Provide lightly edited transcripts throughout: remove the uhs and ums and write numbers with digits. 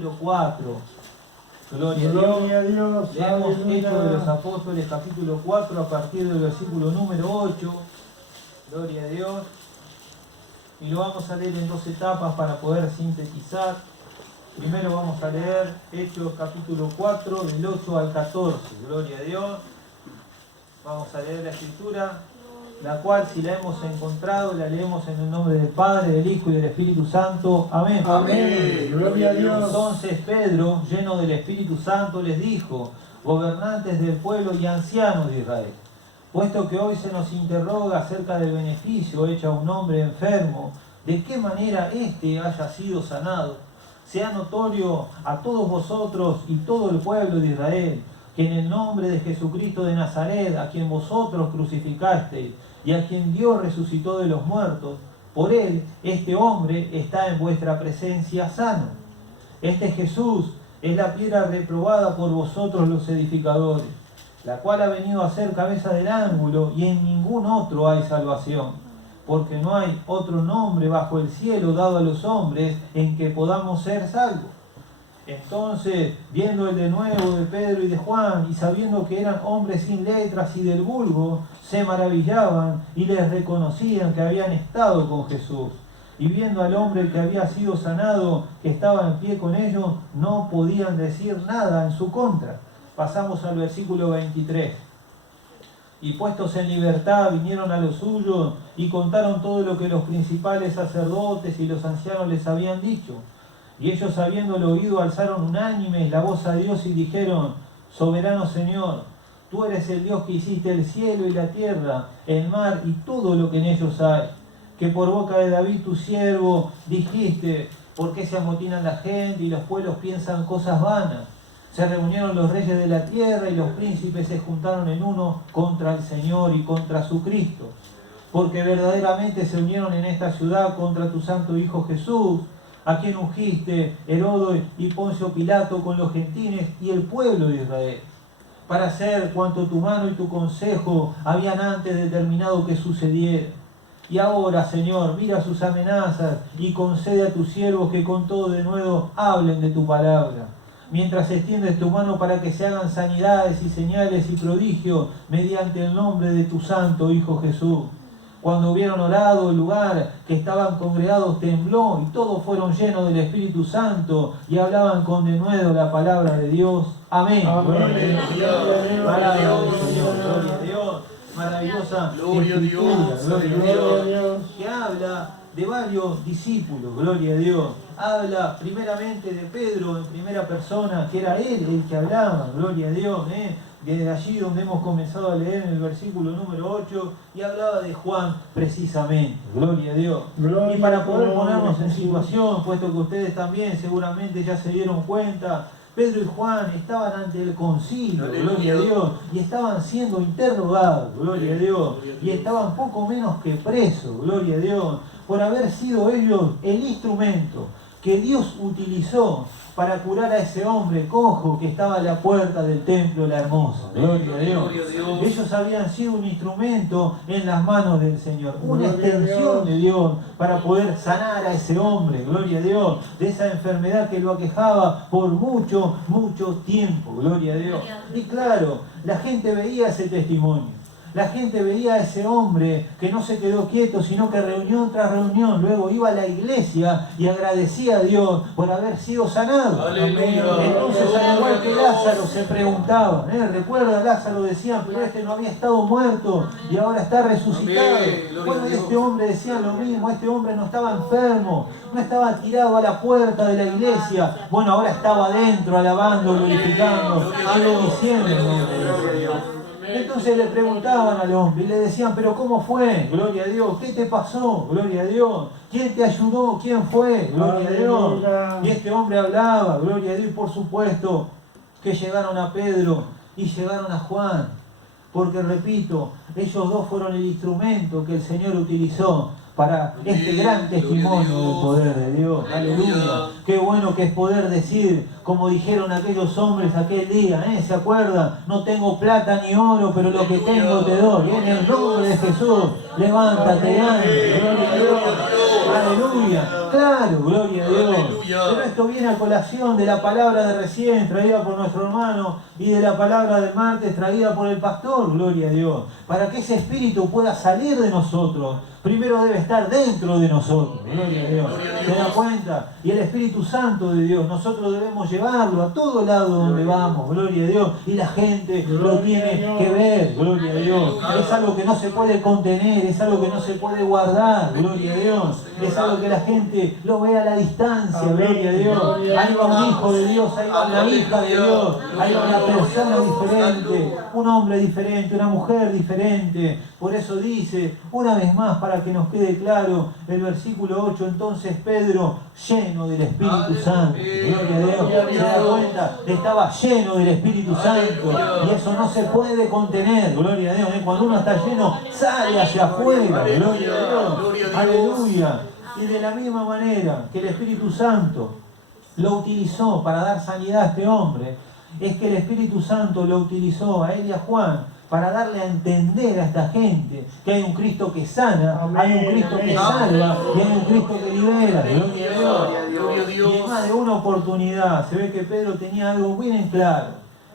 número 4. Gloria Gloria a Dios. Leemos Aleluya. Hechos de los Apóstoles, capítulo 4, a partir del versículo número 8. Gloria a Dios. Y lo vamos a leer en 2 etapas para poder sintetizar. Primero vamos a leer Hechos capítulo 4, del 8 al 14. Gloria a Dios. Vamos a leer la escritura, la cual, si la hemos encontrado, la leemos en el nombre del Padre, del Hijo y del Espíritu Santo. Amén. Amén. Gloria a Dios. Entonces Pedro, lleno del Espíritu Santo, les dijo: gobernantes del pueblo y ancianos de Israel, puesto que hoy se nos interroga acerca del beneficio hecho a un hombre enfermo, de qué manera éste haya sido sanado, sea notorio a todos vosotros y todo el pueblo de Israel, que en el nombre de Jesucristo de Nazaret, a quien vosotros crucificasteis y a quien Dios resucitó de los muertos, por él este hombre está en vuestra presencia sano. Este Jesús es la piedra reprobada por vosotros los edificadores, la cual ha venido a ser cabeza del ángulo, y en ningún otro hay salvación, porque no hay otro nombre bajo el cielo dado a los hombres en que podamos ser salvos. Entonces, viendo el denuedo de Pedro y de Juan, y sabiendo que eran hombres sin letras y del vulgo, se maravillaban y les reconocían que habían estado con Jesús. Y viendo al hombre que había sido sanado, que estaba en pie con ellos, no podían decir nada en su contra. Pasamos al versículo 23. Y puestos en libertad vinieron a los suyos y contaron todo lo que los principales sacerdotes y los ancianos les habían dicho. Y ellos, habiéndolo oído, alzaron unánimes la voz a Dios y dijeron: soberano Señor, tú eres el Dios que hiciste el cielo y la tierra, el mar y todo lo que en ellos hay, que por boca de David tu siervo dijiste: ¿por qué se amotinan la gente y los pueblos piensan cosas vanas? Se reunieron los reyes de la tierra y los príncipes se juntaron en uno contra el Señor y contra su Cristo, porque verdaderamente se unieron en esta ciudad contra tu santo Hijo Jesús, a quien ungiste Herodes y Poncio Pilato con los gentiles y el pueblo de Israel, para hacer cuanto tu mano y tu consejo habían antes determinado que sucediera. Y ahora, Señor, mira sus amenazas y concede a tus siervos que con todo denuedo hablen de tu palabra, mientras extiendes tu mano para que se hagan sanidades y señales y prodigios mediante el nombre de tu santo Hijo Jesús. Cuando hubieron orado, el lugar que estaban congregados tembló, y todos fueron llenos del Espíritu Santo y hablaban con denuedo la palabra de Dios. Amén. Amén. Gloria a Dios. Maravillosa Gloria a Dios. Gloria a Dios. Que habla de varios discípulos. Gloria a Dios. Habla primeramente de Pedro en primera persona, que era él el que hablaba. Gloria a Dios. Desde allí donde hemos comenzado a leer en el versículo número 8, y hablaba de Juan precisamente. Gloria a Dios. Gloria, Y para poder gloria, ponernos en situación, puesto que ustedes también seguramente ya se dieron cuenta, Pedro y Juan estaban ante el concilio, gloria a Dios, y estaban siendo interrogados, gloria a Dios, y estaban poco menos que presos, gloria a Dios, por haber sido ellos el instrumento que Dios utilizó para curar a ese hombre cojo que estaba a la puerta del templo La Hermosa. Gloria a Dios. Ellos habían sido un instrumento en las manos del Señor, una extensión de Dios para poder sanar a ese hombre, gloria a Dios, de esa enfermedad que lo aquejaba por mucho, mucho tiempo, gloria a Dios. Y claro, la gente veía ese testimonio. La gente veía a ese hombre que no se quedó quieto, sino que reunión tras reunión, luego iba a la iglesia y agradecía a Dios por haber sido sanado. Aleluya. Entonces, al igual que Lázaro, se preguntaban, recuerda, Lázaro decían, pero este no había estado muerto y ahora está resucitado. Bueno, este hombre decían lo mismo, este hombre no estaba enfermo, no estaba tirado a la puerta de la iglesia, bueno, ahora estaba adentro, alabando, glorificando, bendiciendo. Entonces le preguntaban al hombre y le decían, pero ¿cómo fue? Gloria a Dios. ¿Qué te pasó? Gloria a Dios. ¿Quién te ayudó? ¿Quién fue? Gloria a Dios. Y este hombre hablaba, gloria a Dios. Y por supuesto que llegaron a Pedro y llegaron a Juan. Porque repito, ellos dos fueron el instrumento que el Señor utilizó para este gran testimonio del poder de Dios. Aleluya. Qué bueno que es poder decir, como dijeron aquellos hombres aquel día, ¿se acuerdan? No tengo plata ni oro, pero lo que tengo te doy. En el nombre de Jesús, levántate y anda. Gloria a Dios. Aleluya. Claro, gloria a Dios. Pero esto viene a colación de la palabra de recién traída por nuestro hermano y de la palabra del martes traída por el pastor, gloria a Dios. Para que ese espíritu pueda salir de nosotros, primero debe estar dentro de nosotros, gloria a Dios. ¿Se da cuenta? Y el Espíritu Santo de Dios, nosotros debemos llevarlo a todo lado donde vamos, gloria a Dios. Y la gente lo tiene que ver, gloria a Dios. Es algo que no se puede contener, es algo que no se puede guardar, gloria a Dios. Es algo que la gente lo ve a la distancia, gloria a Dios. Ahí va un hijo de Dios, ahí va una hija de Dios, ahí va una persona diferente, un hombre diferente, una mujer diferente. Por eso dice, una vez más, para que nos quede claro, el versículo 8, entonces Pedro, lleno del Espíritu Santo, gloria a Dios, se da cuenta, estaba lleno del Espíritu Santo, y eso no se puede contener, gloria a Dios. Cuando uno está lleno, sale hacia afuera, gloria a Dios, aleluya. Y de la misma manera que el Espíritu Santo lo utilizó para dar sanidad a este hombre, es que el Espíritu Santo lo utilizó a él y a Juan para darle a entender a esta gente que hay un Cristo que sana, hay un Cristo que salva y hay un Cristo que libera. Gloria a Dios. Y en más de una oportunidad se ve que Pedro tenía algo bien en claro,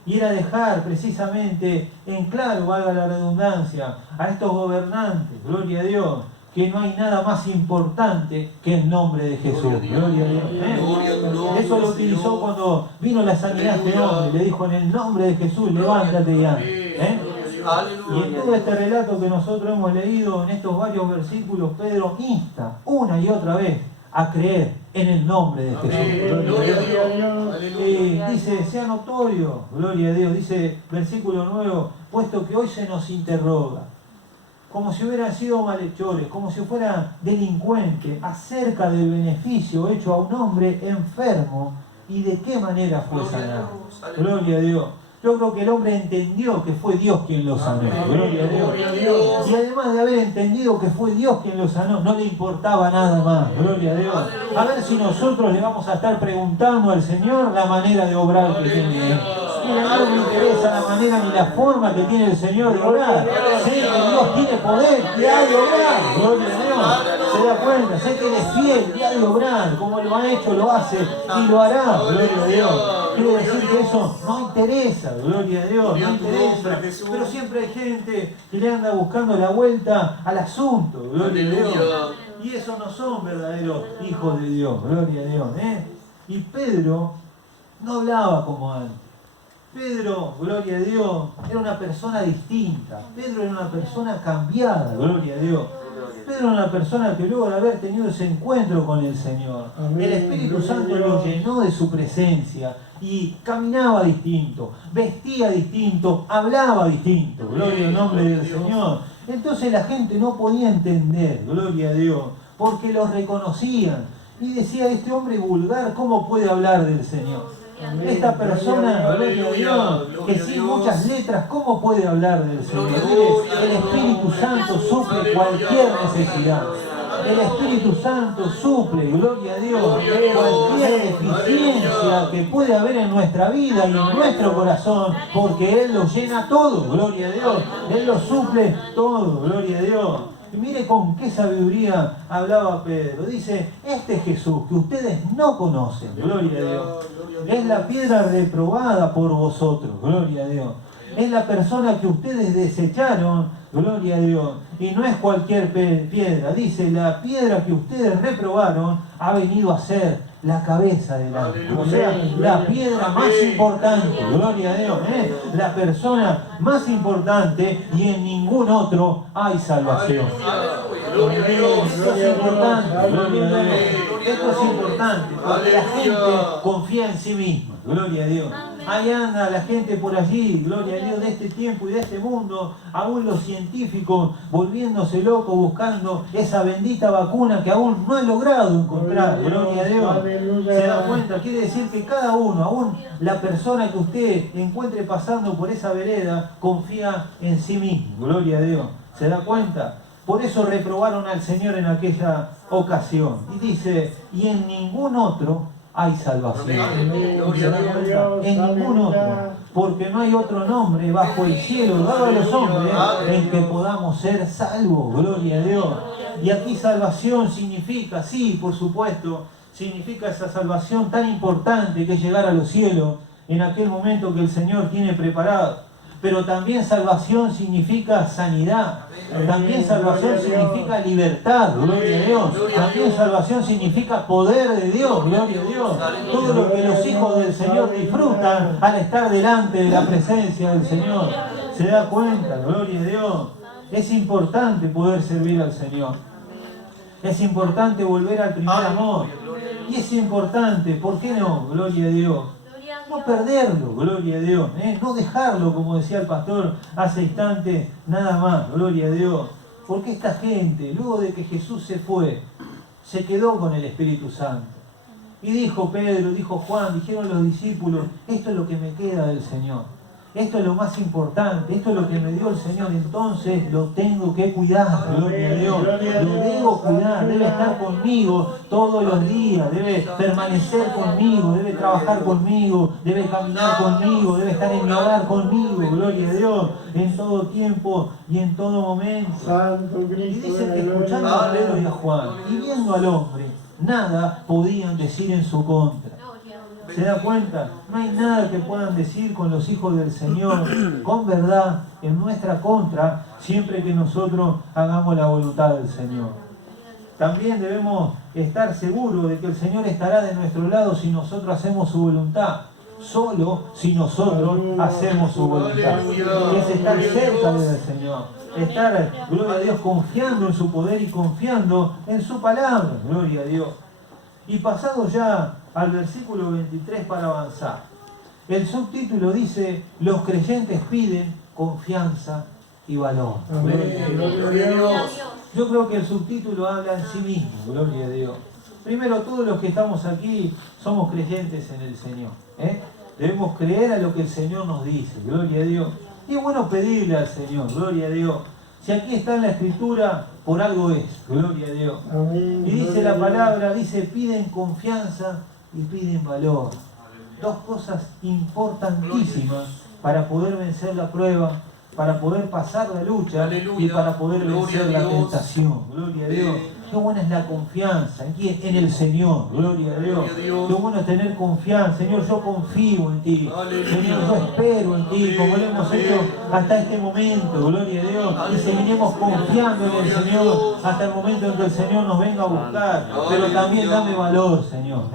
y era dejar precisamente en claro, valga la redundancia, a estos gobernantes, gloria a Dios, que no hay nada más importante que el nombre de Jesús. Gloria a Dios. Eso lo utilizó cuando vino la sanidad de este hombre. Le dijo, en el nombre de Jesús, levántate y anda. Y en todo este relato que nosotros hemos leído, en estos varios versículos, Pedro insta una y otra vez a creer en el nombre de Jesús. Gloria a Dios. Dice, sea notorio, gloria a Dios. Dice, versículo 9, puesto que hoy se nos interroga, como si hubieran sido malhechores, como si fueran delincuentes, acerca del beneficio hecho a un hombre enfermo y de qué manera fue sanado. Gloria a Dios. Yo creo que el hombre entendió que fue Dios quien lo sanó. Gloria a Dios. Y además de haber entendido que fue Dios quien lo sanó, no le importaba nada más. Gloria a Dios. A ver si nosotros le vamos a estar preguntando al Señor la manera de obrar que tiene. Mira, no me interesa la manera ni la forma que tiene el Señor de obrar. Sé que Dios tiene poder y ha de obrar. Gloria a Dios. Se da cuenta, sé que Él es fiel y ha de obrar. Como lo ha hecho, lo hace y lo hará. Gloria a Dios. Quiero decir que eso no interesa, gloria a Dios, no interesa. Pero siempre hay gente que le anda buscando la vuelta al asunto, gloria a Dios. Y esos no son verdaderos hijos de Dios, gloria a Dios. Y Pedro no hablaba como antes. Pedro, gloria a Dios, era una persona distinta. Pedro era una persona cambiada, gloria a Dios. Pedro era una persona que luego de haber tenido ese encuentro con el Señor, el Espíritu Santo lo llenó de su presencia y caminaba distinto, vestía distinto, hablaba distinto, gloria al nombre del Señor. Entonces la gente no podía entender, gloria a Dios, porque lo reconocían y decía, este hombre vulgar, ¿cómo puede hablar del Señor? Esta persona, gloria a Dios, que sin muchas letras, ¿cómo puede hablar del Señor? El Espíritu Santo suple cualquier necesidad. El Espíritu Santo suple, gloria a Dios, cualquier deficiencia que puede haber en nuestra vida y en nuestro corazón, porque Él lo llena todo, gloria a Dios. Él lo suple todo, gloria a Dios. Y mire con qué sabiduría hablaba Pedro. Dice, este Jesús que ustedes no conocen, gloria a Dios, es la piedra reprobada por vosotros, gloria a Dios. Es la persona que ustedes desecharon, gloria a Dios. Y no es cualquier piedra. Dice, la piedra que ustedes reprobaron ha venido a ser la cabeza del ángel. O sea, la piedra más importante, gloria a Dios. La persona más importante y en ningún otro hay salvación. Esto es importante, gloria a Dios. Esto es importante porque la gente confía en sí misma, gloria a Dios. Ahí anda la gente por allí, gloria a Dios, de este tiempo y de este mundo, aún los científicos volviéndose locos buscando esa bendita vacuna que aún no han logrado encontrar, gloria a Dios. Se da cuenta, quiere decir que cada uno, aún la persona que usted encuentre pasando por esa vereda, confía en sí mismo, gloria a Dios. ¿Se da cuenta? Por eso reprobaron al Señor en aquella ocasión. Y dice, y en ningún otro hay salvación. Amén. Gloria a Dios. En ningún otro, porque no hay otro nombre bajo el cielo dado a los hombres en que podamos ser salvos. Gloria a Dios. Y aquí salvación significa, sí, por supuesto, significa esa salvación tan importante que es llegar a los cielos en aquel momento que el Señor tiene preparado. Pero también salvación significa sanidad. También salvación significa libertad, gloria a Dios. También salvación significa poder de Dios, gloria a Dios. Todo lo que los hijos del Señor disfrutan al estar delante de la presencia del Señor. Se da cuenta, gloria a Dios. Es importante poder servir al Señor. Es importante volver al primer amor. Y es importante, ¿por qué no? Gloria a Dios. No perderlo, gloria a Dios, no dejarlo, como decía el pastor hace instantes, nada más, gloria a Dios. Porque esta gente, luego de que Jesús se fue, se quedó con el Espíritu Santo. Y dijo Pedro, dijo Juan, dijeron los discípulos, esto es lo que me queda del Señor. Esto es lo más importante, esto es lo que me dio el Señor, entonces lo tengo que cuidar, gloria a Dios. Lo debo cuidar, debe estar conmigo todos los días, debe permanecer conmigo, debe trabajar conmigo, debe caminar conmigo, debe estar en mi hogar conmigo, gloria a Dios, en todo tiempo y en todo momento. Y dice que escuchando a Pedro y a Juan y viendo al hombre, nada podían decir en su contra. ¿Se da cuenta? No hay nada que puedan decir con los hijos del Señor, con verdad, en nuestra contra, siempre que nosotros hagamos la voluntad del Señor. También debemos estar seguros de que el Señor estará de nuestro lado si nosotros hacemos su voluntad. Solo si nosotros hacemos su voluntad. Es estar cerca del Señor. Estar, gloria a Dios, confiando en su poder y confiando en su palabra. Gloria a Dios. Y pasado ya al versículo 23 para avanzar. El subtítulo dice, los creyentes piden confianza y valor. Gloria a Dios. Yo creo que el subtítulo habla en sí mismo, gloria a Dios. Primero, todos los que estamos aquí somos creyentes en el Señor. Debemos creer a lo que el Señor nos dice, gloria a Dios. Y es bueno pedirle al Señor, gloria a Dios. Si aquí está en la Escritura, por algo es, gloria a Dios. Amén. Y dice la palabra, dice, piden confianza y piden valor. Dos cosas importantísimas para poder vencer la prueba, para poder pasar la lucha y para poder vencer la tentación. Gloria a Dios. Qué buena es la confianza. ¿En quién? En el Señor. Gloria a Dios. Qué bueno es tener confianza. Señor, yo confío en ti. Señor, yo espero en ti, como lo hemos hecho hasta este momento. Gloria a Dios. Y seguiremos confiando en el Señor hasta el momento en que el Señor nos venga a buscar. Pero también dame valor, Señor.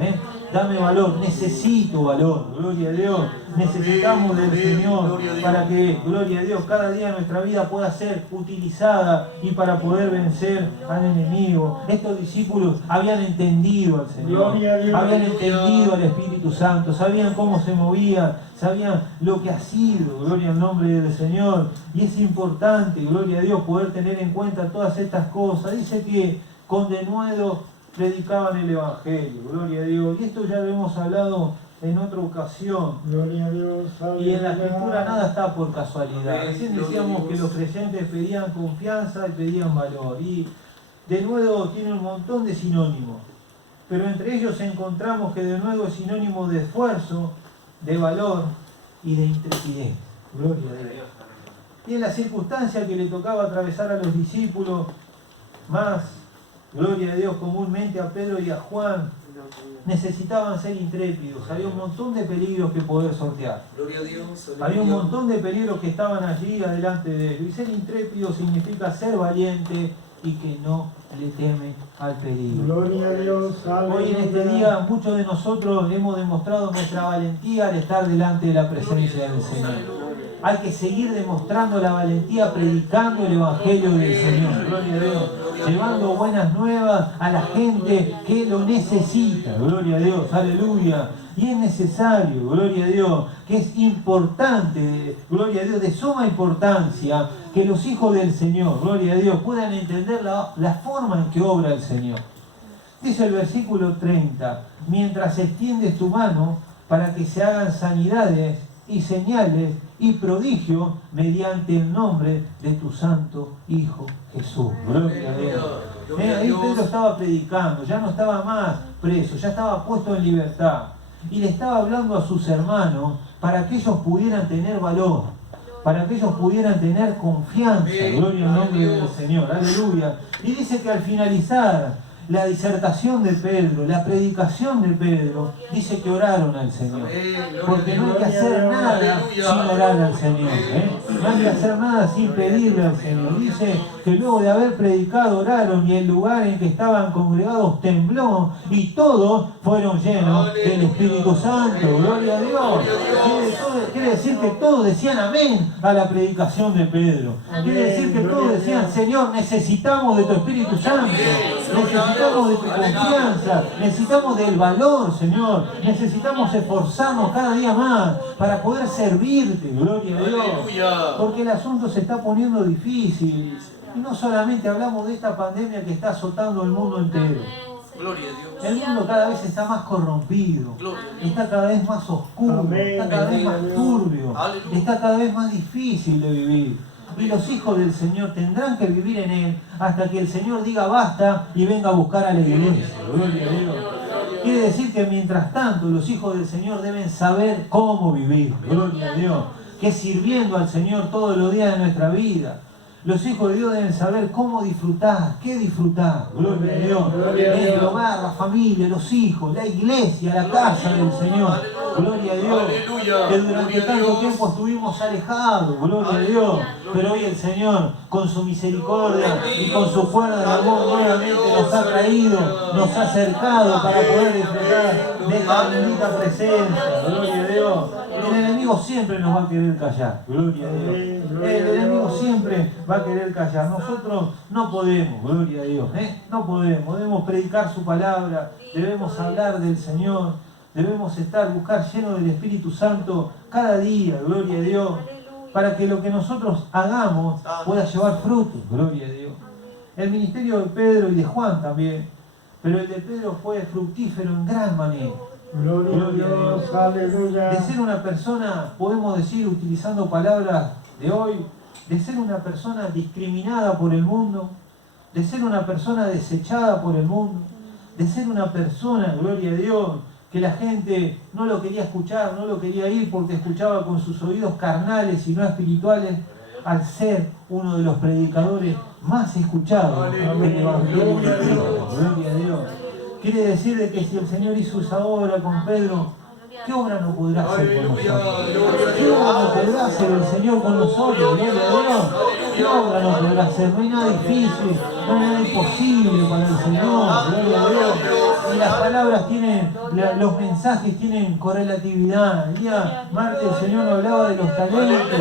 Dame valor, necesito valor, gloria a Dios. Necesitamos del Señor para que, gloria a Dios, cada día nuestra vida pueda ser utilizada y para poder vencer al enemigo. Estos discípulos habían entendido al Señor, habían entendido al Espíritu Santo, sabían cómo se movía, sabían lo que ha sido, gloria al nombre del Señor. Y es importante, gloria a Dios, poder tener en cuenta todas estas cosas. Dice que con denuedo predicaban el Evangelio, gloria a Dios. Y esto ya lo hemos hablado en otra ocasión. Gloria a Dios. Y en la Escritura nada está por casualidad. Recién decíamos que los creyentes pedían confianza y pedían valor. Y de nuevo tiene un montón de sinónimos. Pero entre ellos encontramos que de nuevo es sinónimo de esfuerzo, de valor y de intrepidez. Gloria a Dios. Y en la circunstancia que le tocaba atravesar a los discípulos, más, gloria a Dios, comúnmente a Pedro y a Juan, necesitaban ser intrépidos. Había un montón de peligros que poder sortear. Gloria a Dios. Había un montón de peligros que estaban allí adelante de ellos. Y ser intrépido significa ser valiente y que no le teme al peligro. Gloria a Dios. Hoy en este día muchos de nosotros hemos demostrado nuestra valentía al estar delante de la presencia del Señor. Hay que seguir demostrando la valentía predicando el Evangelio del Señor. Gloria a Dios. Llevando buenas nuevas a la gente que lo necesita. Gloria a Dios. Aleluya. Y es necesario, gloria a Dios, que es importante, gloria a Dios, de suma importancia, que los hijos del Señor, gloria a Dios, puedan entender la forma en que obra el Señor. Dice el versículo 30, mientras extiendes tu mano para que se hagan sanidades y señales y prodigios mediante el nombre de tu santo Hijo Jesús. Gloria a Dios. Gloria a Ahí Dios. Pedro estaba predicando, ya no estaba más preso, ya estaba puesto en libertad. Y le estaba hablando a sus hermanos para que ellos pudieran tener valor, para que ellos pudieran tener confianza. Amén. Gloria al nombre del Dios. Señor, aleluya. Y dice que al finalizar la disertación de Pedro, la predicación de Pedro, dice que oraron al Señor. Amén. Gloria Porque a no hay que Dios. hacer nada Aleluya. sin orar al Señor. No hay que hacer nada sin pedirle al Señor. Dice que luego de haber predicado oraron y el lugar en que estaban congregados tembló y todos fueron llenos del Espíritu Santo. Gloria a Dios. Quiere decir que todos decían amén a la predicación de Pedro. Quiere decir que todos decían, Señor, necesitamos de tu Espíritu Santo. Necesitamos de tu confianza, necesitamos del valor, Señor. Necesitamos esforzarnos cada día más para poder servirte, gloria a Dios. Aleluya. Porque el asunto se está poniendo difícil. Y no solamente hablamos de esta pandemia que está azotando el mundo entero. Gloria a Dios. El mundo cada vez está más corrompido, Gloria a Dios. está cada vez más oscuro, Amén. está cada vez más turbio, Aleluya. está cada vez más difícil de vivir. Y los hijos del Señor tendrán que vivir en Él hasta que el Señor diga basta y venga a buscar a la iglesia. Gloria a Dios. Quiere decir que mientras tanto los hijos del Señor deben saber cómo vivir. Gloria a Dios. Que sirviendo al Señor todos los días de nuestra vida. Los hijos de Dios deben saber cómo disfrutar, qué disfrutar, gloria a Dios, Gloria a Dios. el hogar, la familia, los hijos, la iglesia, la casa del Señor, gloria a Dios, Aleluya. que durante Gloria a tanto Dios. tiempo estuvimos alejados, gloria a Dios, pero hoy el Señor, con su misericordia y con su fuerza de amor, nuevamente nos ha traído, nos ha acercado para poder disfrutar de esta bendita presencia, gloria a Dios. El enemigo siempre nos va a querer callar, gloria a Dios. El enemigo siempre va a querer callar. Nosotros no podemos, gloria a Dios, no podemos. Debemos predicar su palabra, debemos hablar del Señor, debemos buscar llenos del Espíritu Santo cada día, gloria a Dios, para que lo que nosotros hagamos pueda llevar frutos, gloria a Dios. El ministerio de Pedro y de Juan también, pero el de Pedro fue fructífero en gran manera. Gloria a Dios, aleluya. De ser una persona, podemos decir, utilizando palabras de hoy, de ser una persona discriminada por el mundo, de ser una persona desechada por el mundo, de ser una persona, gloria a Dios, que la gente no lo quería escuchar, no lo quería ir porque escuchaba con sus oídos carnales y no espirituales, al ser uno de los predicadores más escuchados del Evangelio de Cristo. Gloria a Dios. Quiere decir de que si el Señor hizo esa obra con Pedro, ¿qué obra no podrá hacer con nosotros? ¿Qué obra no podrá hacer el Señor con nosotros? Gloria a Dios. ¿Qué obra no podrá hacer? No hay nada difícil, no hay nada imposible para el Señor. Gloria a Dios. Y las palabras tienen, los mensajes tienen correlatividad. El día martes el Señor nos hablaba de los talentos.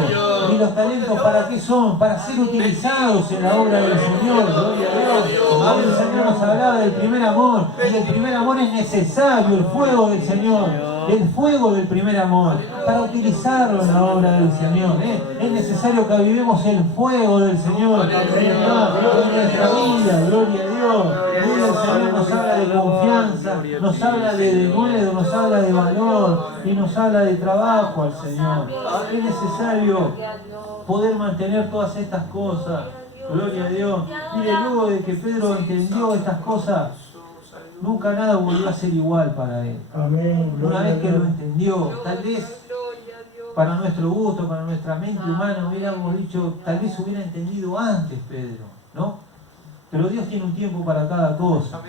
¿Y los talentos para qué son? Para ser utilizados en la obra del Señor. Gloria a Dios. Hoy el Señor nos hablaba del primer amor. Y el primer amor es necesario, el fuego del Señor. El fuego del primer amor, para utilizarlo en la obra del Señor. Es necesario que avivemos el fuego del Señor en nuestra vida, gloria a Dios. Hoy el Señor nos habla de confianza, nos habla de denuedo, nos habla de valor y nos habla de trabajo al Señor. Es necesario poder mantener todas estas cosas, gloria a Dios. Mire, luego de que Pedro entendió estas cosas, nunca nada volvió a ser igual para él. Amén. Una vez que lo entendió, tal vez para nuestro gusto, para nuestra mente humana, hubiéramos dicho, tal vez hubiera entendido antes Pedro, ¿no? Pero Dios tiene un tiempo para cada cosa.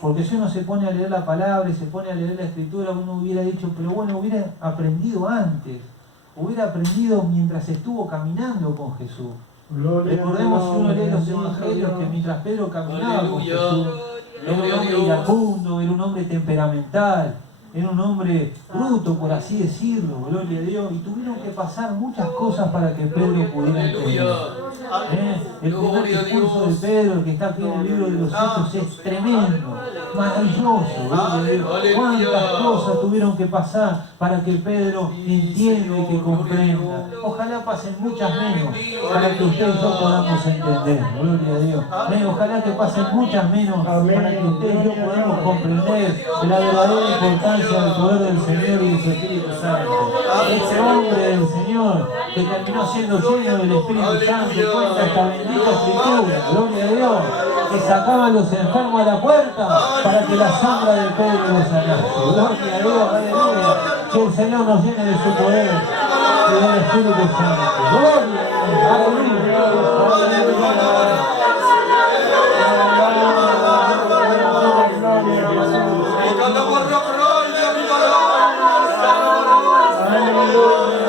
Porque si uno se pone a leer la palabra y se pone a leer la escritura, uno hubiera dicho, pero bueno, hubiera aprendido antes. Hubiera aprendido mientras estuvo caminando con Jesús. Recordemos, si uno lee los evangelios, que mientras Pedro caminaba con Jesús, era un hombre iracundo, era un hombre temperamental, era un hombre bruto, por así decirlo, gloria a Dios. Y tuvieron que pasar muchas cosas para que Pedro pudiera entender. El primer discurso de Pedro, el que está aquí en el libro de los Hechos, es tremendo, maravilloso, gloria a Dios. Cuántas cosas tuvieron que pasar para que Pedro entienda y que comprenda. Ojalá pasen muchas menos para que usted y yo podamos entender, gloria a Dios. Ojalá que pasen muchas menos para que usted y yo podamos comprender la verdadera importancia del poder del Señor y de su Espíritu Santo. Ese hombre del Señor que terminó siendo lleno del Espíritu Santo cuenta esta bendita escritura, gloria a Dios, que sacaban los enfermos a la puerta para que la sombra de Pedro los sanase. Gloria a Dios, aleluya. Que el Señor nos llene de su poder y del Espíritu Santo. Gloria a Dios, aleluya. Aleluya.